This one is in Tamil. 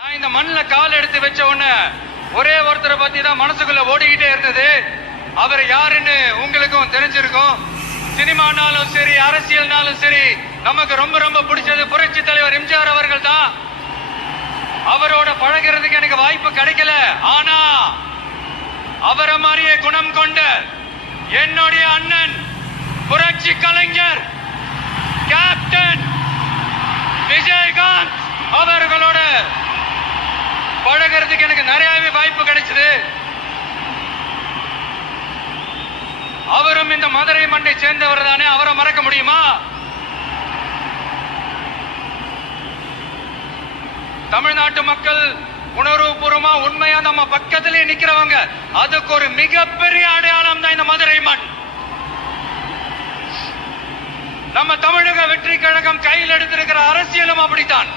நான் இந்த மண்ணில கால் எடுத்து வச்ச உடனே ஒரே ஒருத்தரை பத்தி தான் மனசுக்குள்ள ஓடிக்கிட்டே இருந்தது. அவர் யாருன்னு உங்களுக்கும் தெரிஞ்சிருக்கும். சினிமானாலும் சரி, அரசியல்னாலும் சரி, நமக்கு ரொம்ப ரொம்ப பிடிச்சது புரட்சி தலைவர் எம்ஜிஆர் அவர்கள் தான். அவரோட பழகிறதுக்கு எனக்கு வாய்ப்பு கிடைக்கல. ஆனா அவரை மாதிரியே குணம் கொண்ட என்னுடைய அண்ணன் புரட்சி கலைஞர் கேப்டன் விஜயகாந்த் அவர்களோட பழகிறதுக்கு எனக்கு நிறையவே வாய்ப்பு கிடைச்சது. அவரும் இந்த மதுரை மண்ணை சேர்ந்தவர் தானே, அவரை மறக்க முடியுமா? தமிழ்நாட்டு மக்கள் உணர்வுபூர்வமா உண்மையா நம்ம பக்கத்திலே நிக்கிறவங்க, அதுக்கு ஒரு மிகப்பெரிய அடையாளம் தான் இந்த மதுரை மண். நம்ம தமிழக வெற்றி கழகம் கையில் எடுத்திருக்கிற அரசியலும் அப்படித்தான்.